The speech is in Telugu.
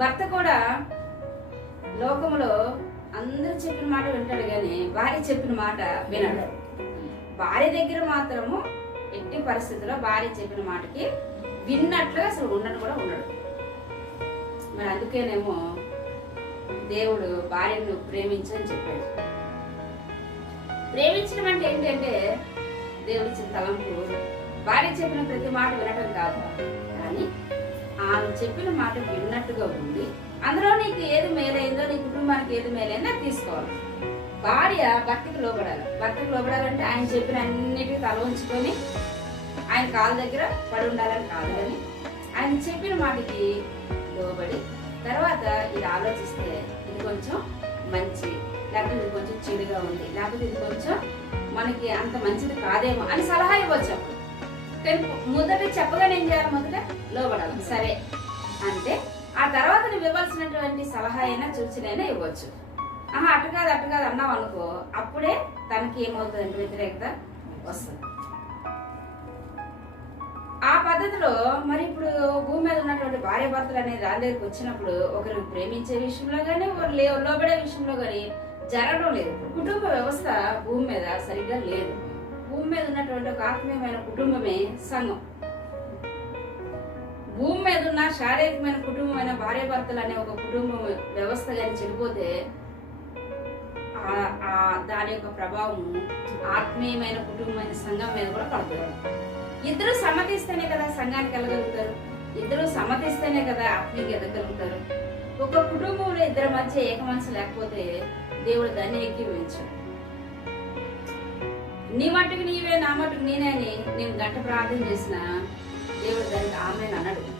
భర్త కూడా లోకంలో అందరూ చెప్పిన మాట వింటాడు కానీ భార్య చెప్పిన మాట వినడు. భార్య దగ్గర మాత్రము ఎట్టి పరిస్థితుల్లో భార్య చెప్పిన మాటకి విన్నట్లుగా అసలు ఉండను కూడా ఉండడు. మరి అందుకేనేమో దేవుడు భార్యను ప్రేమించని చెప్పాడు. ప్రేమించడం అంటే ఏంటంటే దేవుడి ఇచ్చిన తలంపు భార్య చెప్పిన ప్రతి మాట వినటం కాదు, కానీ ఆమె చెప్పిన మాట విన్నట్టుగా ఉండి అందులో నీకు ఏది మేలైందో, నీ కుటుంబానికి ఏది మేలైందో అది తీసుకోవాలి. భార్య భర్తకి లోబడాలి. భర్తకు లోబడాలంటే ఆయన చెప్పిన అన్నిటికీ తల ఉంచుకొని ఆయన కాళ్ళ దగ్గర పడి ఉండాలని కాదు, కానీ ఆయన చెప్పిన మాటకి లోబడి తర్వాత ఇది ఆలోచిస్తే ఇది కొంచెం మంచి, లేకపోతే ఇది కొంచెం చెడుగా ఉంది, లేకపోతే ఇది కొంచెం మనకి అంత మంచిది కాదేమో అని సలహా ఇవ్వచ్చు. అప్పుడు కానీ మొదట చెప్పగానే ఏం చేయాలి? మొదట లోబడాలి. సరే అంటే ఆ తర్వాత నువ్వు ఇవ్వాల్సినటువంటి సలహా అయినా సూచనైనా ఇవ్వచ్చు. అటు కాదు అన్నావు అనుకో, అప్పుడే తనకి ఏమవుతుందంటే వ్యతిరేకత వస్తుంది. ఆ పద్ధతిలో మరి ఇప్పుడు భూమి మీద ఉన్నటువంటి భార్య భర్తలు అనేది దాని దగ్గరికి వచ్చినప్పుడు ఒకరు ప్రేమించే విషయంలో కానీ ఒకరు లోబడే విషయంలో కానీ జరగడం లేదు. కుటుంబ వ్యవస్థ భూమి మీద సరిగ్గా లేదు. భూమి మీద ఉన్నటువంటి ఒక ఆత్మీయమైన కుటుంబమే సంఘం. భూమి మీద ఉన్న శారీరకమైన కుటుంబమైన భార్య భర్తలు అనే ఒక కుటుంబ వ్యవస్థ కానీ చెడిపోతే దాని యొక్క ప్రభావం ఆత్మీయమైన కుటుంబమైన సంఘం మీద కూడా పడుతుంది. ఇద్దరు సమ్మతిస్తేనే కదా సంఘానికి వెళ్ళగలుగుతారు. ఇద్దరు సమ్మతిస్తేనే కదా ఆత్మీయంగా ఎదగలుగుతారు. ఒక కుటుంబంలో ఇద్దరి మధ్య ఏక మనసు లేకపోతే దేవుడు దాన్ని ఎక్కివించాడు. నీ మట్టుకు నీవే, నా మట్టుకు నేనే అని నేను గంట ప్రార్థన చేసిన దేవుడు దానికి ఆమె అన్నాడు.